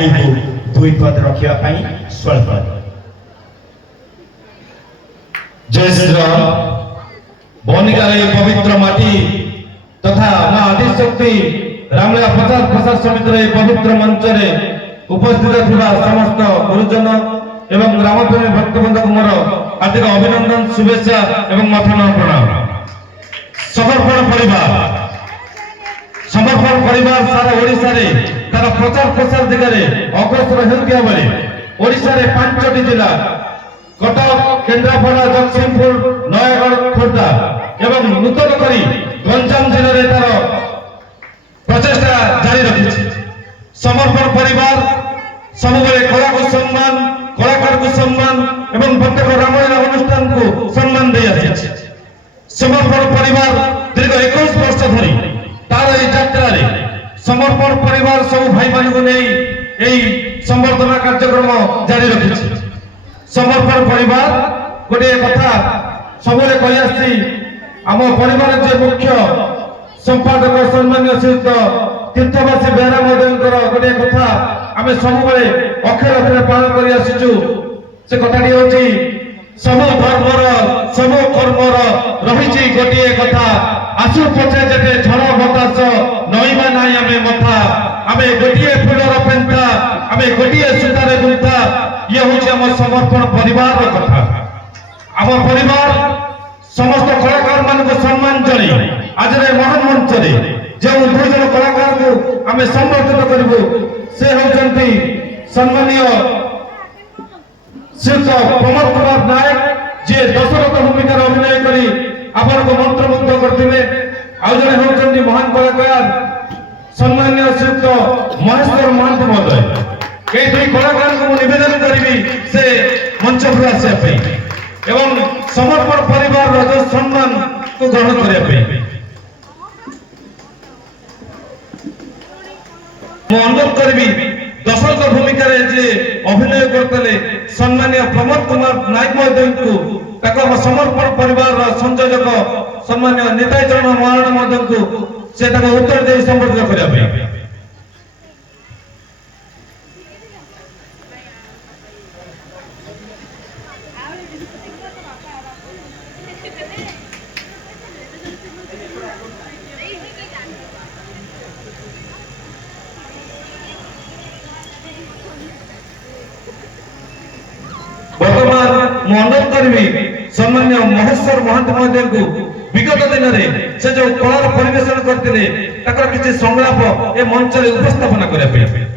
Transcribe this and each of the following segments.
पानी को दुई पद रखिया पाई स्वल्प जय श्री राम। बनिकार पवित्र माटी तथा मां आदिशक्ति रामलीला प्रचार प्रसार समिति पवित्र मंच उपस्थित थिबा समस्त गुरुजन एवं ग्रामप्रेमी भक्तबृंद मोर हार्दिक अभिनंदन शुभेच्छा एवं मथन प्रणाम। समर्पण परिवार सारा ओडिशा रे तार प्रचार प्रसार दिगरे अग्रसर हेउथिया बेले ओडिशा रे 5टी जिला कटक केन्द्रापड़ा जगतसिंहपुर नयगढ़ खोर्धा एवं नूतन करी गंजाम जिले में तार प्रचेषा जारी रखी। समर्पण परिवार सबुबले कला को सम्मान कलाकार को सम्मान एवं प्रत्येक रामलीला अनुष्ठान को सम्मान दे आसी। समर्पण परिवार दीर्घ 21 वर्ष धरी तार यात्रा समर्पण परिवार सब भाई मान को नहीं संवर्धना कार्यक्रम जारी रखी। समर्पण परिवार गोटे कथा सबुले कही आसी आम परिवार जे मुख्य संपादक सम्मान्य श्रीयुत तीर्थवासी बेहरा महोदय गोटे कथा आम सबुले अक्षर अक्षर पालन कर आसीचु। से कथाटी होची सब धर्मर सब कर्मर रही गोटे कथा आसु पछे जेते झड़ बतास नईबा नाई आमे मथा आमे गोटे फूलर पेंटा आमे गोटे सूतारे गुंथा ये हूँ आम समर्पण परिवार कथा। आम परिवार समस्त कलाकार मान को सम्मान जन आज महान मंच जो दुई जन कलाकार को आम संबर्धित करूँ से होती सम्मानीय श्रीयुत प्रमोद कुमार नायक जी दशरथ भूमिका अभिनय करी आपण को मंत्रमुग्ध करते। आउ जड़े होती महान कलाकार सम्मानीय श्रीयुत महेश्वर महांती महोदय ये दुई कलाकार को निवेदन करी से मंच पर आसापी एवं समर्पण परिवार जो सम्मान को ग्रहण करने अनुरोध करी। दशरथ भूमिका जे अभिनय करते सम्मानीय प्रमोद कुमार नायक महोदय को समर्पण परिवार संयोजक सम्मानीय निताई चरण महाराणा महोदय को से उत्तर दे संबर्धित करने। वर्तमान अनुरोध करी सम्मान्य महेश्वर महांती महोदय को विगत दिन में से जो कलार परिवेशन करते किसी संलाप ए मंच उपस्थापन करने।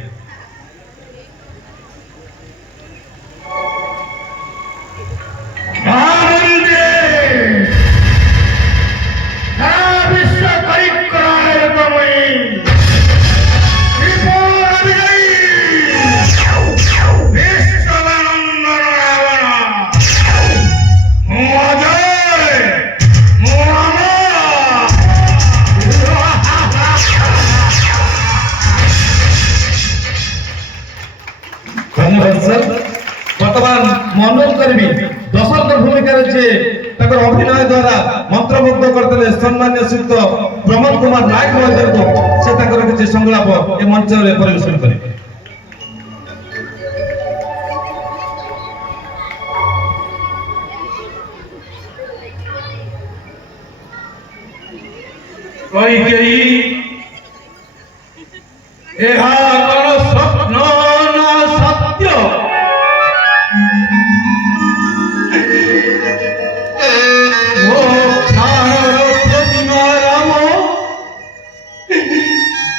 वर्तमान अनुरोध करी दशरथ भूमिका जे अभिनय द्वारा मंत्रमुग्ध करते सम्मान्य श्रीयुत प्रमोद कुमार नायक महोदय को से किसी संलाप ए मंच परिवेशन करें। स्वप्न सत्य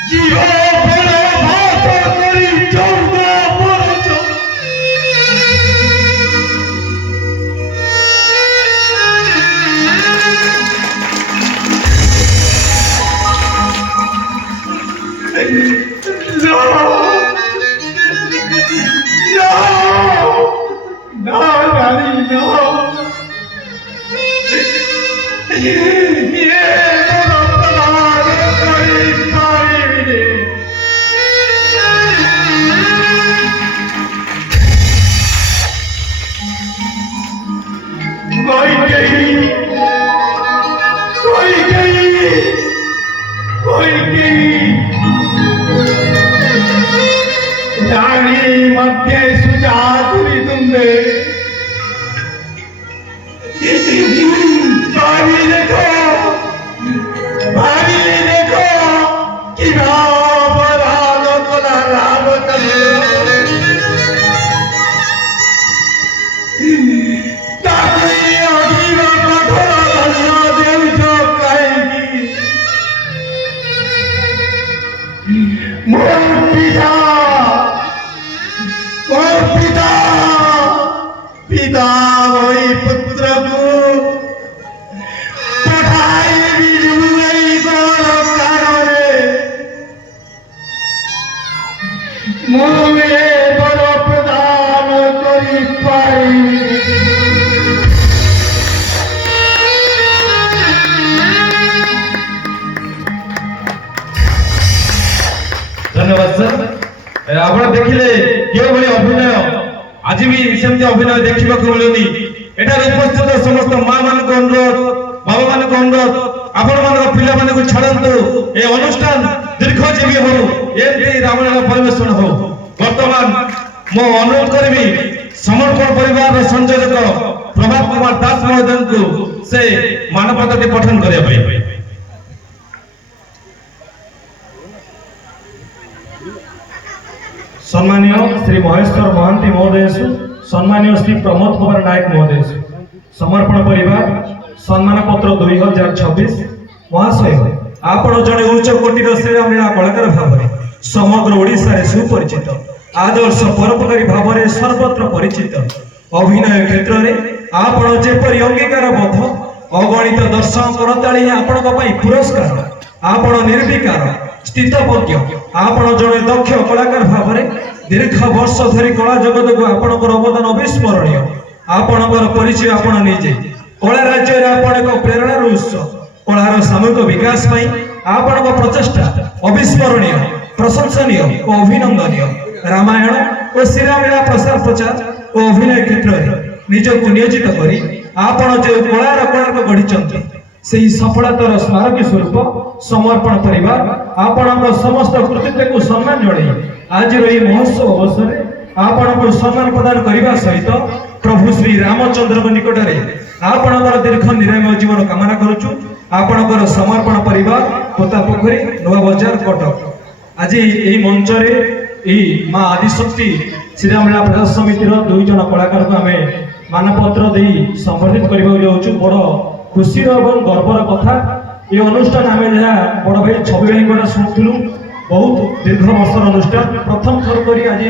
जीव बड़ भाषा करी मध्य सुजातुरी तुमने भाभी देखो कि पिता वही पुत्र को पठाई भी कारणरे मुझे बड़ प्रदान करी पाई। धन्यवाद सर। आपण देखिले केउ भली अभिनय आज भी सेमती अभिनय देखा मिलूनी। एठार उपस्थित समस्त माँ मान अनुरोध बाबा मान अनुरोध आपण मान पिला मान को छाड़ू ए अनुष्ठान दीर्घजीवी हो एमती रामलीला परिवेषण हो। वर्तमान मो अनुरोध करी समर्पण परिवार संयोजक प्रभात कुमार दास महोदय को से मानपत्र पठन करने। सम्मानीय श्री महेश्वर महांती महोदय सम्मानीय श्री प्रमोद कुमार नायक महोदय समर्पण परिवार सम्मान पत्र 2026 महाशय आपण जड़े उच्च कोटीर श्रीरामलीला कलाकार भाव में समग्र ओडिशा रे सुपरिचित आदर्श परोपकारी भाव में सर्वत्र परिचित अभिनय क्षेत्र में आपण जेपरी अंगीकार बद्ध अगणित दर्शक करताली आपण पुरस्कार आपण निर्विकार स्थितज्ञ आपण जड़े दक्ष कलाकार भाव में दीर्घ वर्ष धरी कला जगत को आपणकर अवदान अविस्मरणीय। आपणकर परिचय आपण निजे कला राज्य रे आपण एक प्रेरणार उत्स कलार सामूहिक विकास पई आपणक प्रचेष्टा अविस्मरणीय प्रशंसनीय और अभिनंदनीय। रामायण और श्रीरामलीला प्रसार प्रचार और अभिनय क्षेत्र में निजक नियोजित करी आपण जो कलार कलाकार गढ़ी से सफलतार स्मारक स्वरूप समर्पण परिवार आपण समस्त कृतित्व को सम्मान जणाई आज महोत्सव अवसर में आपण को सम्मान प्रदान करने सहित प्रभु श्री रामचंद्र निकट में आपण दीर्घ निरामय जीवन कामना करुचु। आपण समर्पण परिवार पोता पोखरी नुआ बजार कटक आज यही मंच में माँ आदिशक्ति श्रीरामलीला प्रचार समितिर 2 जन कलाकार को आम मानपत्र दे संबर्धित करने बड़ खुशी और गर्वर कथा ये अनुष्ठान आम जहाँ बड़ भाई छवि भाई शुणुलु बहुत दीर्घ वर्षर अनुष्ठान प्रथम थर कर आज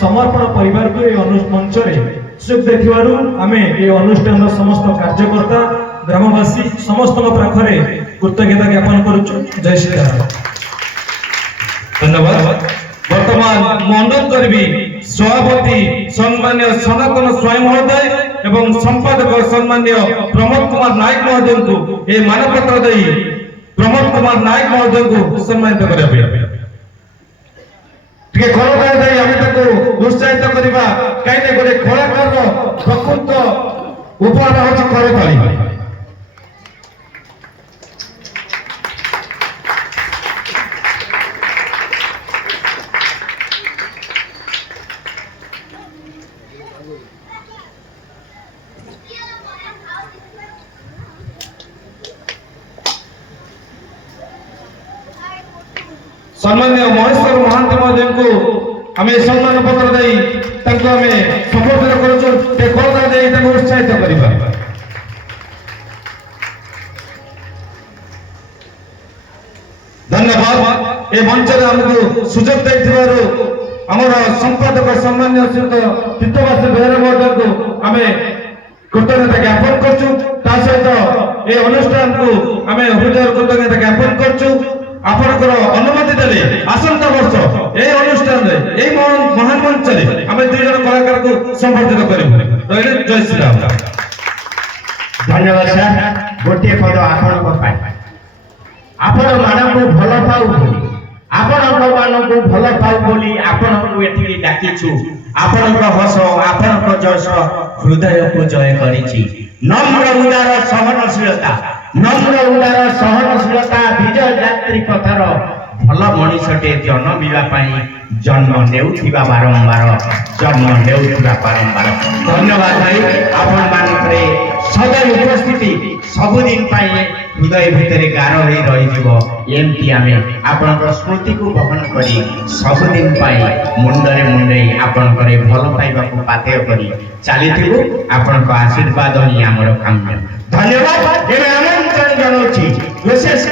समर्पण परिवार को ये मंच सुख देखिबारु आम ये अनुष्ठान समस्त कार्यकर्ता ग्रामवासी समस्त पाखरे कृतज्ञता ज्ञापन करुचु। जय श्री राम। धन्यवाद। वर्तमान अनुरोध करी सभापति सम्मान्य सनातन स्वयं महोदय एवं संपादक सम्मान्य प्रमोद कुमार नायक महोदय को ये मानपत्र दे प्रमोद कुमार नायक महोदय को सम्मानित करबे। टिके कलाकार दे आमे ताको उत्साहित करबा काइने गोटे कलाकार रो प्रकृत उपहार होची करताली। सम्मान्य महेश्वर महांती महोदय को आम सम्मान पत्र दे समर्पित कर उत्साहित करवा। धन्यवाद। ए मंच में आमको सुजोग देथिबारु हमर संपादक सम्मान्य श्री चित्तवासी बेहरा महोदय को आम कृतज्ञता ज्ञापन करछु। ता सहित ए अनुष्ठान को आम हृदय कृतज्ञता ज्ञापन करछु। आपनकर अनुमति देले आसंता वर्ष ए अनुष्ठान रे ए महान मंच रे हम 2 जन कलाकार को संबर्धित करिबु। रहले जय श्री राम। धन्यवाद सर। गोटे पद आपण को पाई आपण मानकु भल पाउ बोली आपण मानकु भल पाउ बोली आपण को एठी डाकिछु। आपण को हस आपण को जस हृदय को जय करिछि। नम्र उदार सहनशीलता विजय यात्री पथर ଭଲ ମଣିଷଟେ ଜନ୍ମିବା ପାଇଁ ଜନ୍ମ ନେଉଥିବା ବାରମ୍ବାର ଧନ୍ୟବାଦ ଭାଇ ଆପଣମାନଙ୍କରେ ସଦୟ ଉପସ୍ଥିତି ସବୁଦିନ ପାଇଁ ହୃଦୟ ଭିତରେ ଗାର ହୋଇ ରହିଯିବ ଏମିତି ଆମେ ଆପଣଙ୍କର ସ୍ମୃତିକୁ ବହନ କରି ସବୁଦିନ ପାଇଁ ମୁଣ୍ଡରେ ମୁଣ୍ଡେଇ ଆପଣଙ୍କର ଭଲ ପାଇବାକୁ ପାଥେୟ କରି ଚାଲିଥିବୁ ଆପଣଙ୍କ ଆଶୀର୍ବାଦ ହିଁ ଆମର କାମ୍ୟ ଧନ୍ୟବାଦ ଏବେ ଆମନ୍ତ୍ରଣ ଜଣାଉଛି ବିଶେଷ